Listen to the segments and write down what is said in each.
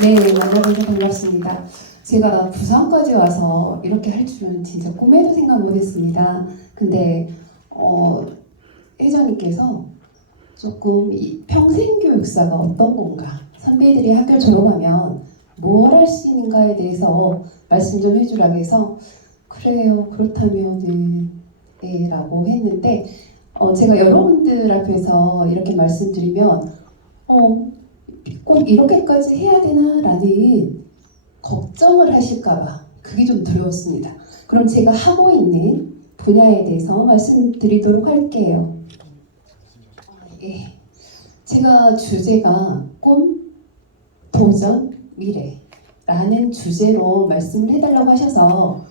네, 만나뵈서 반갑습니다. 제가 부산까지 와서 이렇게 할 줄은 진짜 꿈에도 생각 못했습니다. 근데 회장님께서 조금 이 평생교육사가 어떤 건가, 선배들이 학교 졸업하면 뭘 할 수 있는가에 대해서 말씀 좀 해주라고 해서 그래요, 그렇다면은 네, 라고 했는데 제가 여러분들 앞에서 이렇게 말씀드리면 꼭 이렇게까지 해야 되나라는 걱정을 하실까봐 그게 좀 두려웠습니다. 그럼 제가 하고 있는 분야에 대해서 말씀드리도록 할게요. 예. 제가 주제가 꿈, 도전, 미래라는 주제로 말씀을 해달라고 하셔서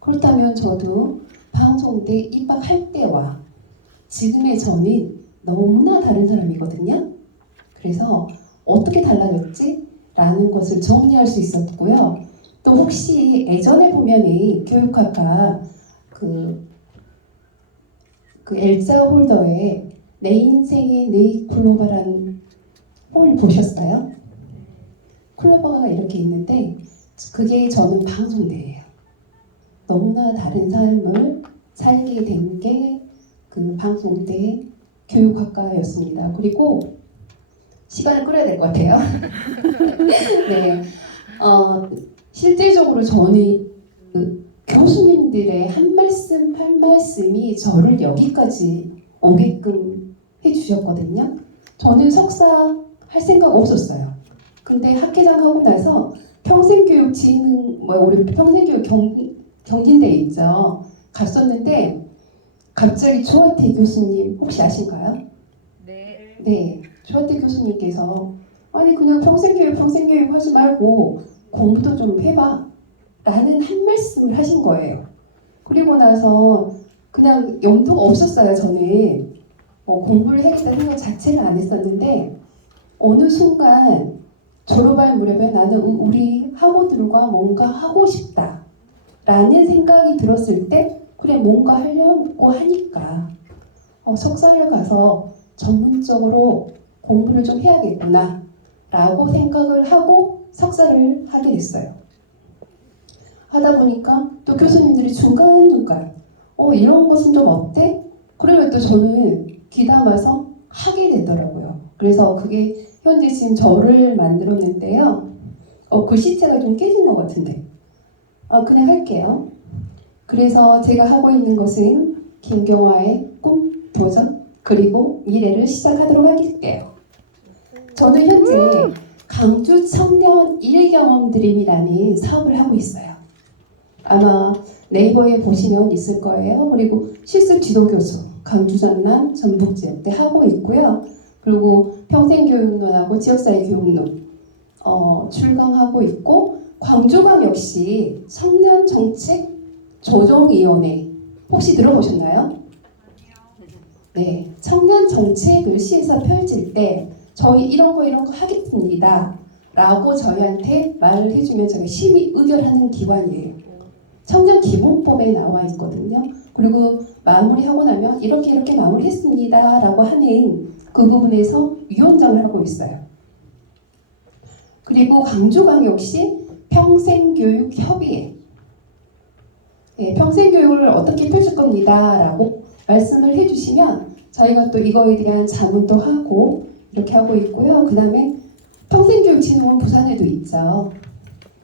그렇다면 저도 방송대 입학할 때와 지금의 저는 너무나 다른 사람이거든요. 그래서 어떻게 달라졌지? 라는 것을 정리할 수 있었고요. 또 혹시 예전에 보면은 교육학과 그 엘자 홀더의 내 인생의 네 클로버라는 홀 보셨어요? 클로버가 이렇게 있는데 그게 저는 방송대예요. 너무나 다른 삶을 살게 된 게 그 방송대 교육학과였습니다. 그리고 시간을 끌어야 될 것 같아요. 네, 실제적으로 저는 그 교수님들의 한 말씀 한 말씀이 저를 여기까지 오게끔 해주셨거든요. 저는 석사 할 생각 없었어요. 근데 학회장 하고 나서 평생교육진흥, 우리 평생교육 경진대 있죠. 갔었는데 갑자기 조한태 교수님 혹시 아실까요? 네, 조한태 교수님께서 아니 그냥 평생교육 하지 말고 공부도 좀 해봐 라는 한 말씀을 하신 거예요. 그리고 나서 그냥 염두가 없었어요. 저는 공부를 해야겠다 생각 자체를 안 했었는데 어느 순간 졸업할 무렵에 나는 우리 학우들과 뭔가 하고 싶다 라는 생각이 들었을 때 그래 뭔가 하려고 하니까 석사를 가서 전문적으로 공부를 좀 해야겠구나 라고 생각을 하고 석사를 하게 됐어요. 하다 보니까 또 교수님들이 중간중간 이런 것은 좀 어때? 그러면 또 저는 귀담아서 하게 되더라고요. 그래서 그게 현재 지금 저를 만들었는데요. 글씨체가 좀 깨진 것 같은데 그냥 할게요. 그래서 제가 하고 있는 것은 김경화의 꿈, 도전, 그리고 미래를 시작하도록 할게요. 저는 현재 강주 청년 일경험 드림이라는 사업을 하고 있어요. 아마 네이버에 보시면 있을 거예요. 그리고 실습 지도교수 강주 전남 전북 지역대 하고 있고요. 그리고 평생교육론하고 지역사회 교육론 출강하고 있고 광주광역시 청년정책 조정위원회 혹시 들어보셨나요? 네, 청년정책을 시에서 펼칠 때 저희 이런 거 하겠습니다 라고 저희한테 말을 해주면 저희가 심의 의결하는 기관이에요. 청년기본법에 나와 있거든요. 그리고 마무리하고 나면 이렇게 마무리했습니다 라고 하는 그 부분에서 위원장을 하고 있어요. 그리고 광주광역시 평생교육협의회 평생교육을 어떻게 펼칠 겁니다 라고 말씀을 해주시면 저희가 또 이거에 대한 자문도 하고 이렇게 하고 있고요. 그 다음에 평생교육진흥원 부산에도 있죠.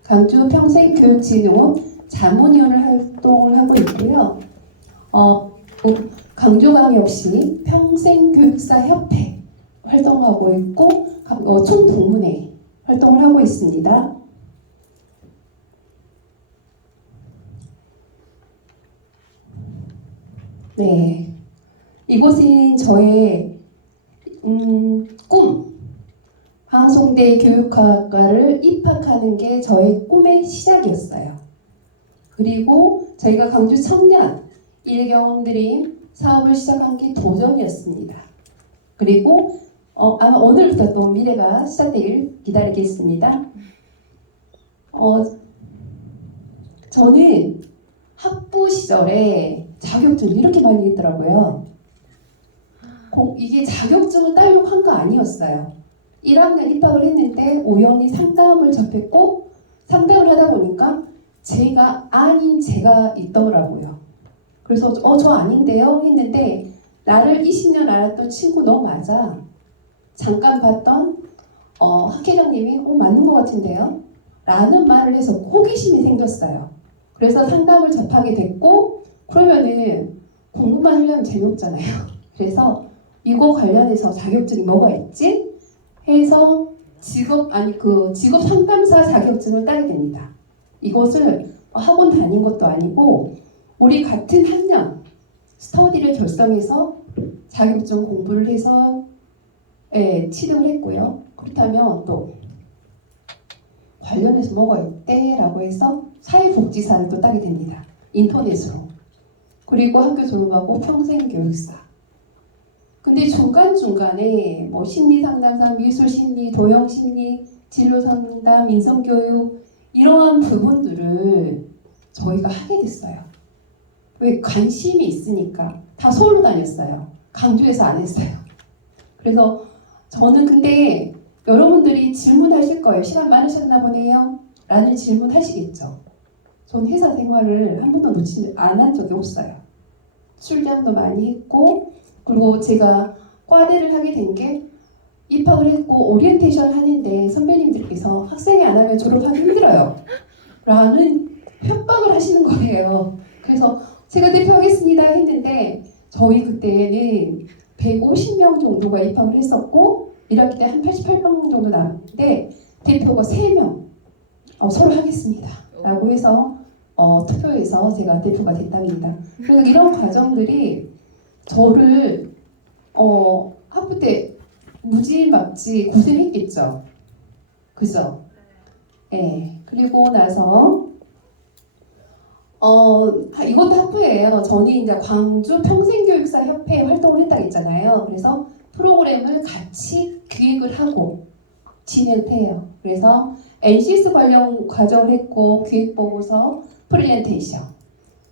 강주 평생교육진흥원 자문위원회 활동을 하고 있고요. 강주광역시 평생교육사협회 활동하고 있고 총동문회 활동을 하고 있습니다. 네, 이곳은 저의 꿈, 방송대 교육학과를 입학하는 게 저의 꿈의 시작이었어요. 그리고 저희가 강주 청년 일경험 드림 사업을 시작한 게 도전이었습니다. 그리고 아마 오늘부터 또 미래가 시작되길 기다리겠습니다. 저는 학부 시절에 자격증을 이렇게 많이 했더라고요. 이게 자격증을 따려고 한 거 아니었어요. 1학년 입학을 했는데 우연히 상담을 접했고 상담을 하다 보니까 제가 아닌 제가 있더라고요. 그래서 저 아닌데요 했는데 나를 20년 알았던 친구 너 맞아. 잠깐 봤던 학회장님이 맞는 것 같은데요? 라는 말을 해서 호기심이 생겼어요. 그래서 상담을 접하게 됐고 그러면은 공부만 하려면 재미없잖아요. 그래서 이거 관련해서 자격증이 뭐가 있지? 해서 직업 상담사 자격증을 따게 됩니다. 이것을 학원 다닌 것도 아니고 우리 같은 학년 스터디를 결성해서 자격증 공부를 해서 취득을 했고요. 그렇다면 또 관련해서 뭐가 있대? 라고 해서 사회복지사를 또 따게 됩니다. 인터넷으로. 그리고 학교 졸업하고 평생교육사. 근데 중간중간에 뭐 심리상담사, 미술심리, 도형심리, 진로상담, 인성교육 이러한 부분들을 저희가 하게 됐어요. 왜? 관심이 있으니까. 다 서울로 다녔어요. 강주에서 안 했어요. 그래서 저는 근데 여러분들이 질문하실 거예요. 시간 많으셨나 보네요. 라는 질문 하시겠죠. 전 회사 생활을 한 번도 놓치지 않은 적이 없어요. 출장도 많이 했고 그리고 제가 과대를 하게 된 게 입학을 했고 오리엔테이션 하는데 선배님들께서 학생이 안 하면 졸업하기 힘들어요. 라는 협박을 하시는 거예요. 그래서 제가 대표하겠습니다 했는데 저희 그때는 150명 정도가 입학을 했었고 1학기 때 한 88명 정도 남았는데 대표가 3명 서로 하겠습니다 라고 해서 투표해서 제가 대표가 됐답니다. 그래서 이런 과정들이 저를 학부 때 무지막지 고생했겠죠. 그죠? 네. 그리고 나서 이것도 학부예요. 저는 이제 광주 평생교육사 협회에 활동을 했다고 했잖아요. 그래서 프로그램을 같이 기획을 하고 진행을 해요. 그래서 NCS 관련 과정을 했고 기획보고서, 프레젠테이션,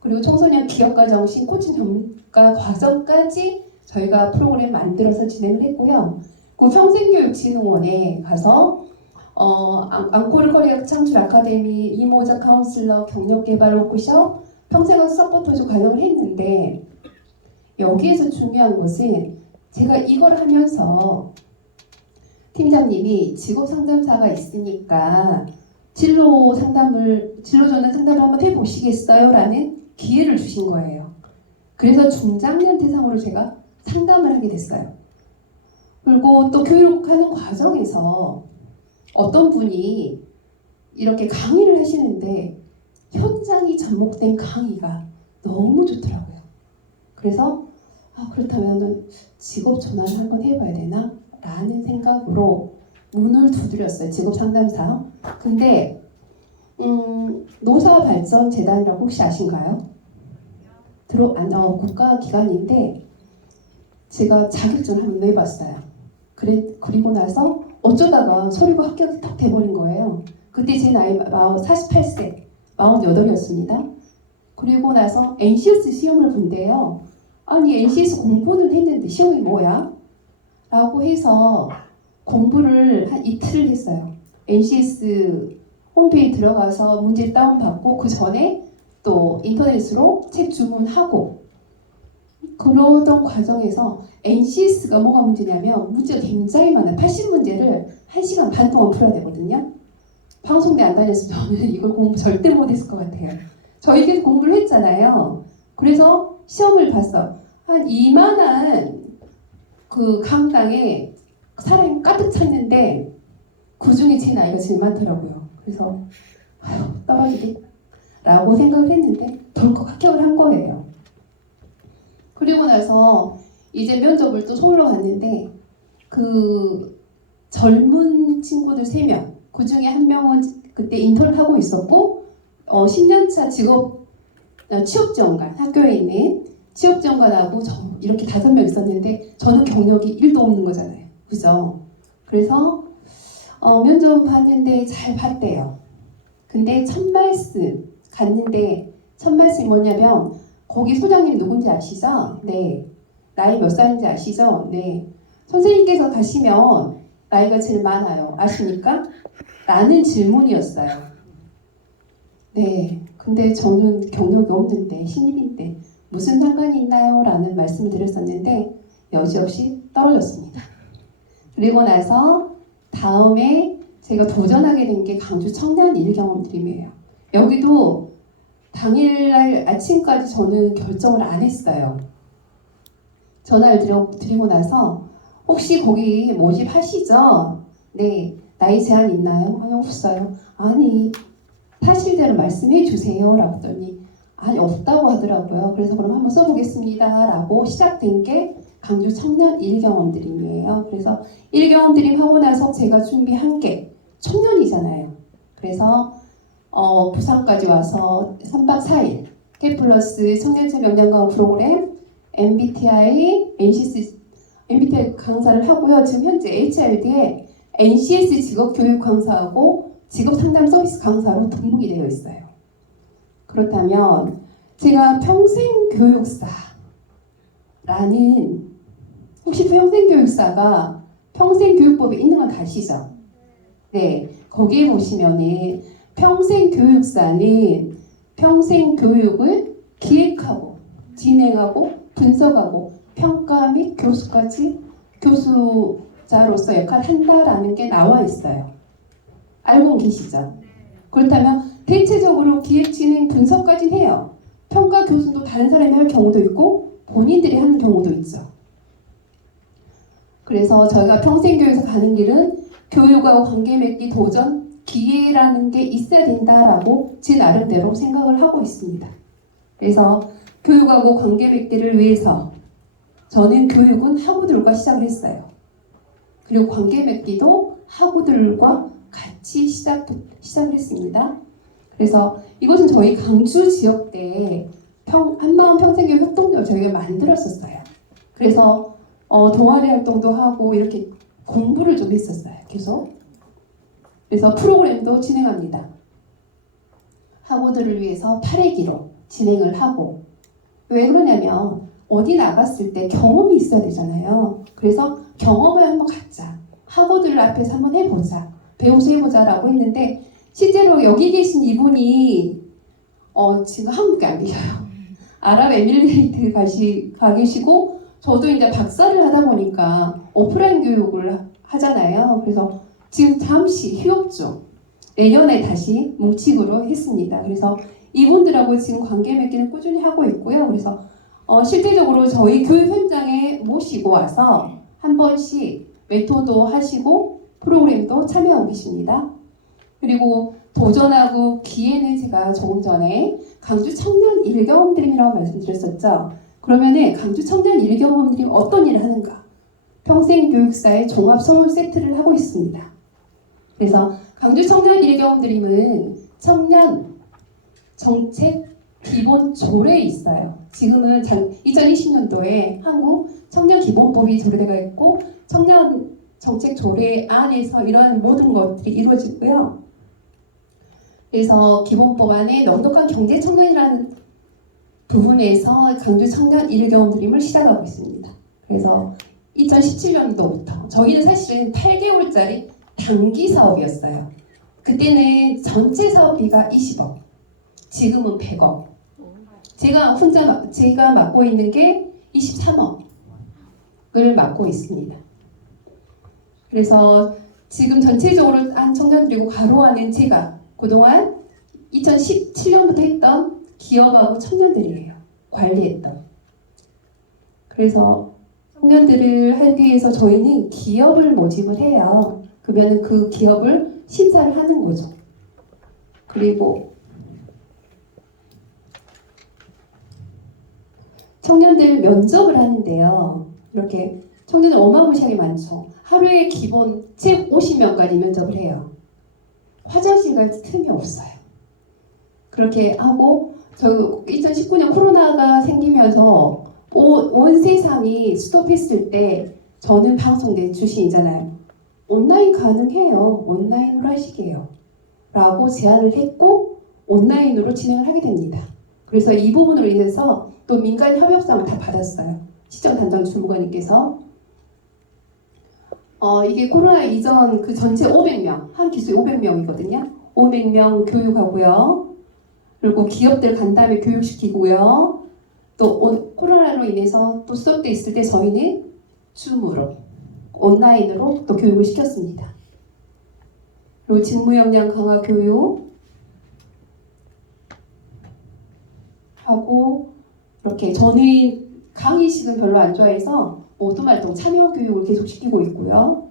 그리고 청소년 기업과정, 신코칭 전문가 과정까지 저희가 프로그램 만들어서 진행을 했고요. 그 평생교육진흥원에 가서 앙코르 커리어 창출 아카데미, 이모자 카운슬러, 경력개발 워크숍, 평생학 서포터즈 과정을 했는데 여기에서 중요한 것은 제가 이걸 하면서 팀장님이 직업 상담사가 있으니까 진로 전환 상담을 한번 해보시겠어요? 라는 기회를 주신 거예요. 그래서 중장년 대상으로 제가 상담을 하게 됐어요. 그리고 또 교육하는 과정에서 어떤 분이 이렇게 강의를 하시는데 현장이 접목된 강의가 너무 좋더라고요. 그래서 그렇다면 직업 전환을 한번 해봐야 되나? 라는 생각으로 문을 두드렸어요. 직업 상담사. 근데 노사발전재단이라고 혹시 아신가요? 국가기관인데 제가 자격증을 한번 내봤어요. 그리고 나서 어쩌다가 서류가 합격이 딱 돼버린 거예요. 그때 제 나이 48세, 48이었습니다. 그리고 나서 NCS 시험을 본대요. 아니 NCS 공부는 했는데 시험이 뭐야? 라고 해서 공부를 한 이틀을 했어요. NCS 홈페이지 들어가서 문제 다운받고 그 전에 또 인터넷으로 책 주문하고 그러던 과정에서 NCS가 뭐가 문제냐면 문제가 굉장히 많아요. 80문제를 1시간 반 동안 풀어야 되거든요. 방송대 안 다녔으면 저는 이걸 공부 절대 못했을 것 같아요. 저희 계속 공부를 했잖아요. 그래서 시험을 봤어. 한 이만한 그 강당에 사람이 가득 찼는데 그 중에 제 나이가 제일 많더라고요. 그래서 떨어지겠라고 생각을 했는데 덜컥 합격을 한 거예요. 그리고 나서 이제 면접을 또 서울로 갔는데 그 젊은 친구들 3명, 그 중에 한 명은 그때 인턴을 하고 있었고 10년차 취업지원관, 학교에 있는 취업지원관하고 이렇게 5명 있었는데 저는 경력이 1도 없는 거잖아요. 그죠? 그래서 면접 봤는데 잘 봤대요. 근데 첫 말씀 갔는데 첫 말씀이 뭐냐면 거기 소장님 누군지 아시죠? 네. 나이 몇 살인지 아시죠? 네. 선생님께서 가시면 나이가 제일 많아요. 아십니까? 라는 질문이었어요. 네, 근데 저는 경력이 없는데 신입인데 무슨 상관이 있나요? 라는 말씀을 드렸었는데 여지없이 떨어졌습니다. 그리고 나서 다음에 제가 도전하게 된 게 강주 청년 일경험드림이에요. 여기도 당일날 아침까지 저는 결정을 안 했어요. 전화를 드리고 나서 혹시 거기 모집하시죠? 네. 나이 제한 있나요? 아니 없어요. 아니 사실대로 말씀해 주세요 라고 했더니 아니 없다고 하더라고요. 그래서 그럼 한번 써보겠습니다 라고 시작된 게 강주 청년 일경험드림이에요. 그래서 일경험드림 하고 나서 제가 준비한 게 청년이잖아요. 그래서 부산까지 와서 3박 4일 K 플러스 청년체 명량강화 프로그램 MBTI, MBTI 강사를 하고요. 지금 현재 HRD에 NCS 직업교육 강사하고 직업상담 서비스 강사로 등록이 되어 있어요. 그렇다면 제가 평생교육사라는 혹시 평생교육사가 평생교육법에 있는 건 아시죠? 네, 거기에 보시면은 평생교육사는 평생교육을 기획하고 진행하고 분석하고 평가 및 교수자로서 역할을 한다라는 게 나와 있어요. 알고 계시죠? 그렇다면 대체적으로 기획, 진행, 분석까지는 해요. 평가 교수도 다른 사람이 할 경우도 있고 본인들이 하는 경우도 있죠. 그래서 저희가 평생교육에서 가는 길은 교육하고 관계 맺기 도전, 기회라는 게 있어야 된다라고 제 나름대로 생각을 하고 있습니다. 그래서 교육하고 관계 맺기를 위해서 저는 교육은 학우들과 시작을 했어요. 그리고 관계 맺기도 학우들과 같이 시작을 했습니다. 그래서 이것은 저희 강주 지역대에 한마음 평생교육 협동조합 저희가 만들었었어요. 그래서 동아리 활동도 하고 이렇게 공부를 좀 했었어요. 계속. 그래서 프로그램도 진행합니다. 학우들을 위해서 8회기로 진행을 하고 왜 그러냐면 어디 나갔을 때 경험이 있어야 되잖아요. 그래서 경험을 한번 갖자. 학우들 앞에서 한번 해보자. 배워서 해보자라고 했는데 실제로 여기 계신 이분이 지금 한국에 안 계셔요. 아랍에미레이트 가 계시고 저도 이제 박사를 하다 보니까 오프라인 교육을 하잖아요. 그래서 지금 잠시 휴업 중 내년에 다시 뭉치기로 했습니다. 그래서 이분들하고 지금 관계 맺기는 꾸준히 하고 있고요. 그래서 실제적으로 저희 교육 현장에 모시고 와서 한 번씩 멘토도 하시고 프로그램도 참여하고 계십니다. 그리고 도전하고 기회는 제가 조금 전에 강주 청년 일경험드림이라고 말씀드렸었죠. 그러면은 강주 청년 일경험드림 어떤 일을 하는가? 평생교육사의 종합 선물 세트를 하고 있습니다. 그래서 강주 청년 일경험드림은 청년 정책 기본 조례에 있어요. 지금은 2020년도에 한국 청년 기본법이 조례가 있고 청년 정책 조례 안에서 이런 모든 것들이 이루어지고요. 그래서 기본법 안에 넉넉한 경제 청년이라는 부분에서 강주 청년 일경험드림을 시작하고 있습니다. 그래서 2017년도부터 저희는 사실은 8개월짜리 단기 사업이었어요. 그때는 전체 사업비가 20억, 지금은 100억. 제가 맡고 있는 게 23억을 맡고 있습니다. 그래서 지금 전체적으로 한 청년들이고 가로하는 제가 그동안 2017년부터 했던 기업하고 청년들이에요. 관리했던. 그래서 청년들을 하기 위해서 저희는 기업을 모집을 해요. 그러면 그 기업을 심사를 하는 거죠. 그리고 청년들 면접을 하는데요. 이렇게 청년들 어마무시하게 많죠. 하루에 기본 책 50명까지 면접을 해요. 화장실 갈 틈이 없어요. 그렇게 하고 저 2019년 코로나가 생기면서 온 세상이 스톱했을 때 저는 방송 내 출신이잖아요. 온라인 가능해요. 온라인으로 하시게요. 라고 제안을 했고 온라인으로 진행을 하게 됩니다. 그래서 이 부분으로 인해서 또 민간 협업상을 다 받았어요. 시정 담당 주무관님께서 이게 코로나 이전 그 전체 500명, 한 기수에 500명이거든요. 500명 교육하고요. 그리고 기업들 간 다음에 교육시키고요. 또 코로나로 인해서 또 수업돼 있을 때 저희는 줌으로, 온라인으로 또 교육을 시켰습니다. 그리고 직무 역량 강화 교육 하고, 이렇게 저는 강의식은 별로 안 좋아해서 모둠 활동 참여 교육을 계속 시키고 있고요.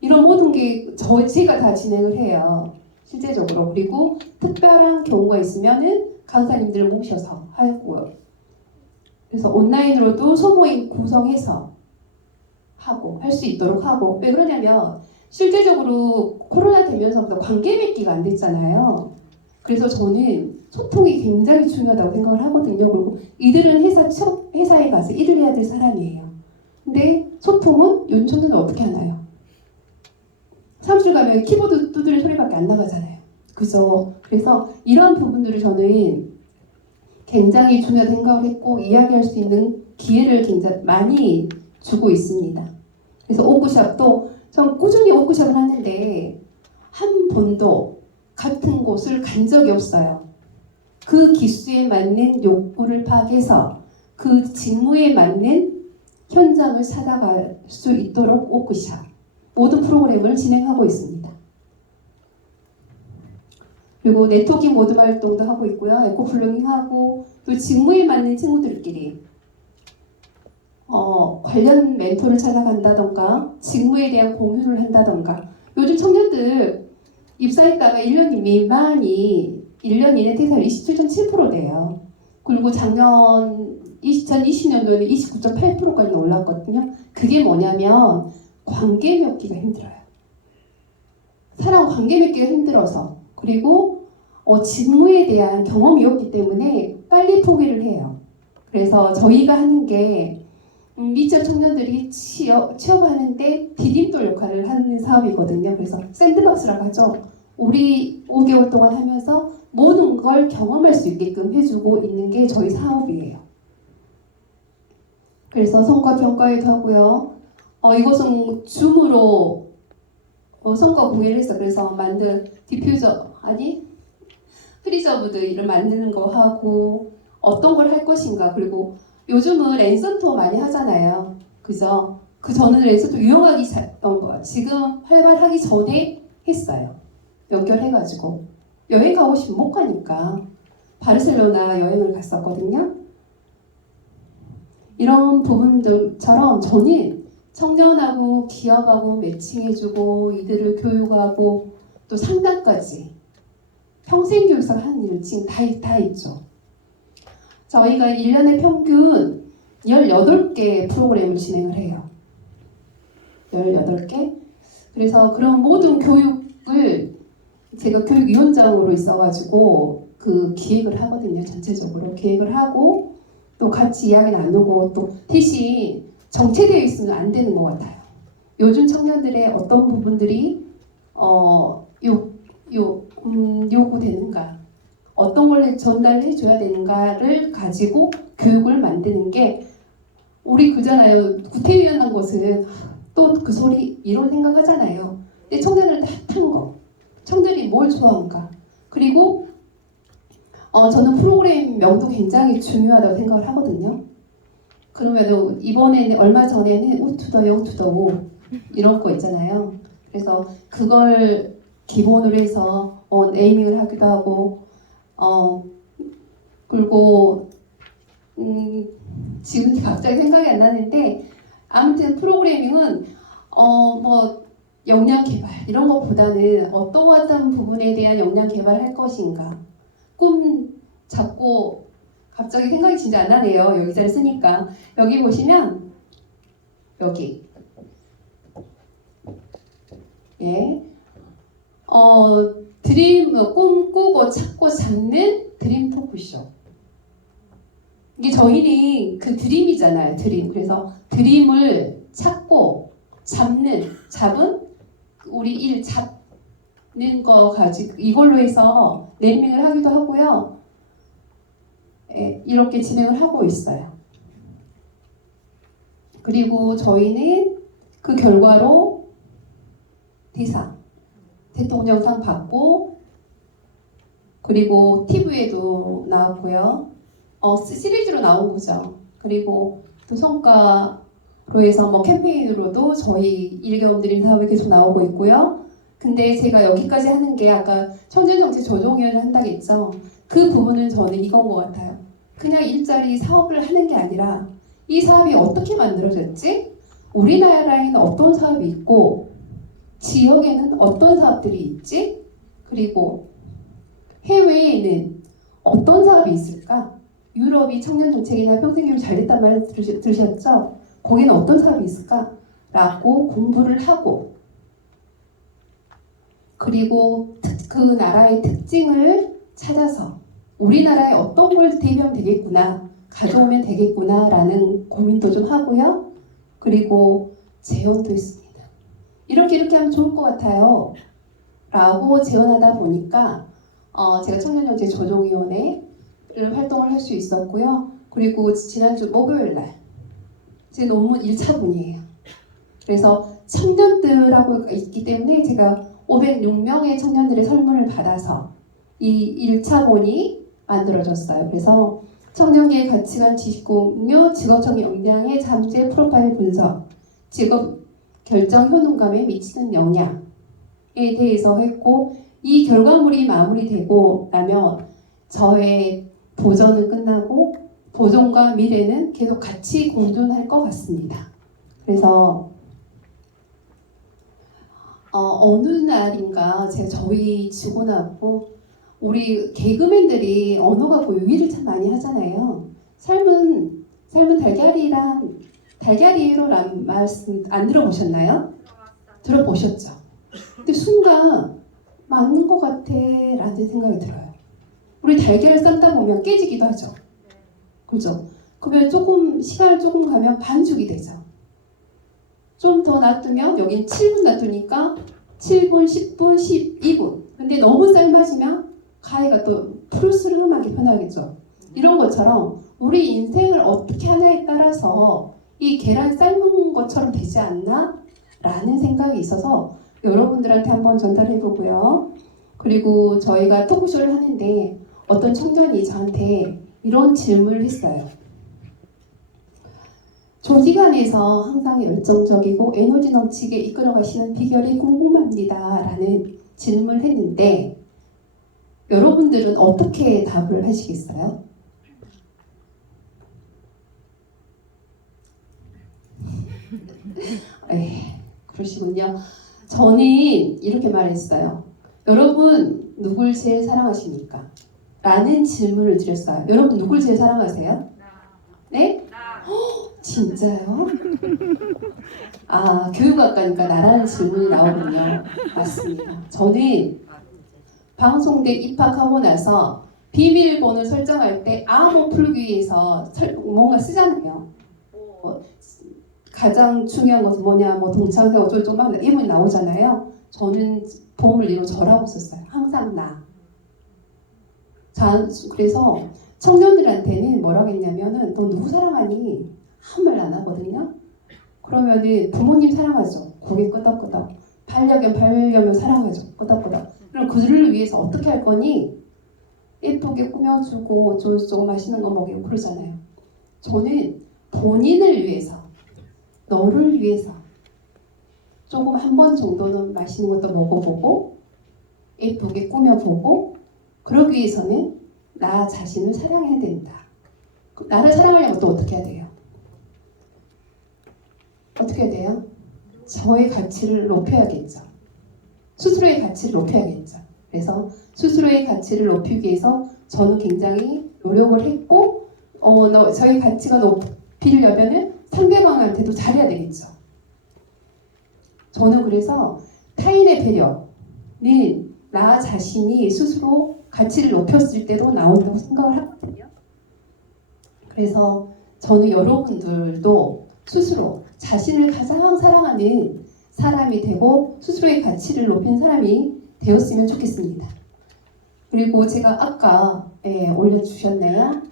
이런 모든 게 제가 다 진행을 해요. 실제적으로. 그리고 특별한 경우가 있으면은 강사님들을 모셔서 하고요. 그래서 온라인으로도 소모임 구성해서 하고 할 수 있도록 하고. 왜 그러냐면 실제적으로 코로나 되면서부터 관계 맺기가 안 됐잖아요. 그래서 저는 소통이 굉장히 중요하다고 생각을 하거든요. 그리고 이들은 회사에 가서 일을 해야 될 사람이에요. 근데 소통은 요즘 청년은 어떻게 하나요? 사무실 가면 키보드 두드리는 소리밖에 안 나가잖아요. 그죠? 그래서 이런 부분들을 저는 굉장히 중요하다고 생각을 했고 이야기할 수 있는 기회를 굉장히 많이 주고 있습니다. 그래서 워크숍도 전 꾸준히 워크숍을 하는데 한 번도 같은 곳을 간 적이 없어요. 그 기수에 맞는 욕구를 파악해서 그 직무에 맞는 현장을 찾아갈 수 있도록 워크숍 모든 프로그램을 진행하고 있습니다. 그리고 네트워킹 모드 활동도 하고 있고요. 에코플로깅하고 또 직무에 맞는 친구들끼리 관련 멘토를 찾아간다던가 직무에 대한 공유를 한다던가. 요즘 청년들 입사했다가 1년 미만이 1년 이내 퇴사율 27.7%대요. 그리고 작년 2020년도에는 29.8%까지 올랐거든요. 그게 뭐냐면 관계 맺기가 힘들어요. 사람 관계 맺기가 힘들어서, 그리고 직무에 대한 경험이 없기 때문에 빨리 포기를 해요. 그래서 저희가 하는 게 미취업 청년들이 취업하는데 디딤돌 역할을 하는 사업이거든요. 그래서 샌드박스라고 하죠. 우리 5개월 동안 하면서 모든 걸 경험할 수 있게끔 해주고 있는 게 저희 사업이에요. 그래서 성과 평가회도 하고요. 이것은 줌으로 성과 공유를 했어. 그래서 만든 디퓨저 프리저브드를 만드는 거 하고 어떤 걸 할 것인가. 그리고 요즘은 랜선 투어 많이 하잖아요. 그죠? 그 저는 랜선 투어 유용하기 지금 활발하기 전에 했어요. 연결해가지고 여행 가고 싶으면 못 가니까 바르셀로나 여행을 갔었거든요. 이런 부분들처럼 저는 청년하고 기업하고 매칭해주고 이들을 교육하고 또 상담까지 평생교육사 하는 일을 지금 다 있죠. 저희가 1년에 평균 18개 프로그램을 진행을 해요. 18개? 그래서 그런 모든 교육을 제가 교육위원장으로 있어가지고 그 기획을 하거든요. 전체적으로 기획을 하고 또 같이 이야기 나누고 또 대신 정체되어 있으면 안 되는 것 같아요. 요즘 청년들의 어떤 부분들이 요구되는가, 어떤 걸 전달해 줘야 되는가를 가지고 교육을 만드는 게 우리 그잖아요. 구태의연 한 것은 또 그 소리 이런 생각하잖아요. 근데 청년들 핫한 거, 청년들이 뭘 좋아한가. 그리고 저는 프로그램 명도 굉장히 중요하다고 생각을 하거든요. 그러면 이번에는 얼마 전에는 우투더 영투더 이런 거 있잖아요. 그래서 그걸 기본으로 해서 네이밍을 하기도 하고 그리고 지금 갑자기 생각이 안 나는데 아무튼 프로그래밍은 뭐 역량 개발 이런 것보다는 어떤 부분에 대한 역량 개발을 할 것인가, 꿈 잡고 갑자기 생각이 진짜 안 나네요. 여기 잘 쓰니까. 여기 보시면 여기 드림 꿈꾸고 찾고 잡는 드림 토크쇼. 이게 저희는 그 드림이잖아요. 드림. 그래서 드림을 찾고 잡은 우리 일 잡는 거 가지고 이걸로 해서 네이밍을 하기도 하고요. 이렇게 진행을 하고 있어요. 그리고 저희는 그 결과로 대상, 대통령상 받고 그리고 TV에도 나왔고요. 시리즈로 나온 거죠. 그리고 또 성과로 해서 뭐 캠페인으로도 저희 일개업드림 사업에 계속 나오고 있고요. 근데 제가 여기까지 하는 게 아까 청년정책 조정위원회 한다고 했죠. 그 부분은 저는 이건 것 같아요. 그냥 일자리 사업을 하는 게 아니라 이 사업이 어떻게 만들어졌지? 우리나라에는 어떤 사업이 있고 지역에는 어떤 사업들이 있지? 그리고 해외에는 어떤 사업이 있을까? 유럽이 청년정책이나 평생교육 잘 됐단 말 들으셨죠? 거기는 어떤 사업이 있을까? 라고 공부를 하고 그리고 그 나라의 특징을 찾아서 우리나라에 어떤 걸 대비하면 되겠구나, 가져오면 되겠구나 라는 고민도 좀 하고요. 그리고 제언도 했습니다. 이렇게 하면 좋을 것 같아요 라고 제언하다 보니까 제가 청년정책 조정위원회를 활동을 할 수 있었고요. 그리고 지난주 목요일날 제 논문 1차분이에요. 그래서 청년들하고 있기 때문에 제가 506명의 청년들의 설문을 받아서 이 1차본이 만들어졌어요. 그래서 청년계의 가치관, 지식공유, 직업적 역량의 잠재 프로파일 분석, 직업 결정 효능감에 미치는 영향에 대해서 했고 이 결과물이 마무리되고 나면 저의 도전은 끝나고 보존과 미래는 계속 같이 공존할 것 같습니다. 그래서 어느 날인가 제가 저희 직원하고 우리 개그맨들이 언어 갖고 얘기를 참 많이 하잖아요. 삶은 달걀이로란 말씀 안 들어보셨나요? 들어보셨죠? 근데 순간 맞는 것 같아 라는 생각이 들어요. 우리 달걀을 삶다 보면 깨지기도 하죠. 그죠? 그러면 시간을 조금 가면 반죽이 되죠. 좀 더 놔두면 여긴 7분 놔두니까 7분, 10분, 12분. 근데 너무 삶아지면 가위가 또 푸르스름하게 변하겠죠. 이런 것처럼 우리 인생을 어떻게 하냐에 따라서 이 계란 삶은 것처럼 되지 않나? 라는 생각이 있어서 여러분들한테 한번 전달해 보고요. 그리고 저희가 토크쇼를 하는데 어떤 청년이 저한테 이런 질문을 했어요. 조직 안에서 항상 열정적이고 에너지 넘치게 이끌어 가시는 비결이 궁금합니다. 라는 질문을 했는데 여러분들은 어떻게 답을 하시겠어요? 그러시군요. 저는 이렇게 말했어요. 여러분 누굴 제일 사랑하십니까? 라는 질문을 드렸어요. 여러분 누굴 제일 사랑하세요? 네? 진짜요? 교육학과니까 나라는 질문이 나오군요. 맞습니다. 저는 방송대 입학하고 나서 비밀번호 설정할 때 암호 풀기 위해서 뭔가 쓰잖아요. 가장 중요한 것은 뭐냐, 동창회 어쩌고저쩌고 막 이름이 나오잖아요. 저는 보험을 이로 저라고 썼어요. 항상 나. 그래서 청년들한테는 뭐라고 했냐면은 너 누구 사랑하니? 아무 말 안 하거든요. 그러면은 부모님 사랑하죠. 고개 끄덕끄덕. 반려견 사랑하죠. 끄덕끄덕. 그럼 그들을 위해서 어떻게 할 거니? 예쁘게 꾸며주고 어쩌고저쩌고 맛있는 거 먹이고 그러잖아요. 저는 본인을 위해서, 너를 위해서 조금 한 번 정도는 맛있는 것도 먹어보고 예쁘게 꾸며보고 그러기 위해서는 나 자신을 사랑해야 된다. 나를 사랑하려면 또 어떻게 해야 돼요? 어떻게 해야 돼요? 저의 가치를 높여야겠죠. 스스로의 가치를 높여야겠죠. 그래서 스스로의 가치를 높이기 위해서 저는 굉장히 노력을 했고 저희 가치가 높이려면은 상대방한테도 잘해야 되겠죠. 저는 그래서 타인의 배려는 나 자신이 스스로 가치를 높였을 때도 나온다고 생각을 하거든요. 그래서 저는 여러분들도 스스로 자신을 가장 사랑하는 사람이 되고 스스로의 가치를 높인 사람이 되었으면 좋겠습니다. 그리고 제가 아까 올려주셨네요.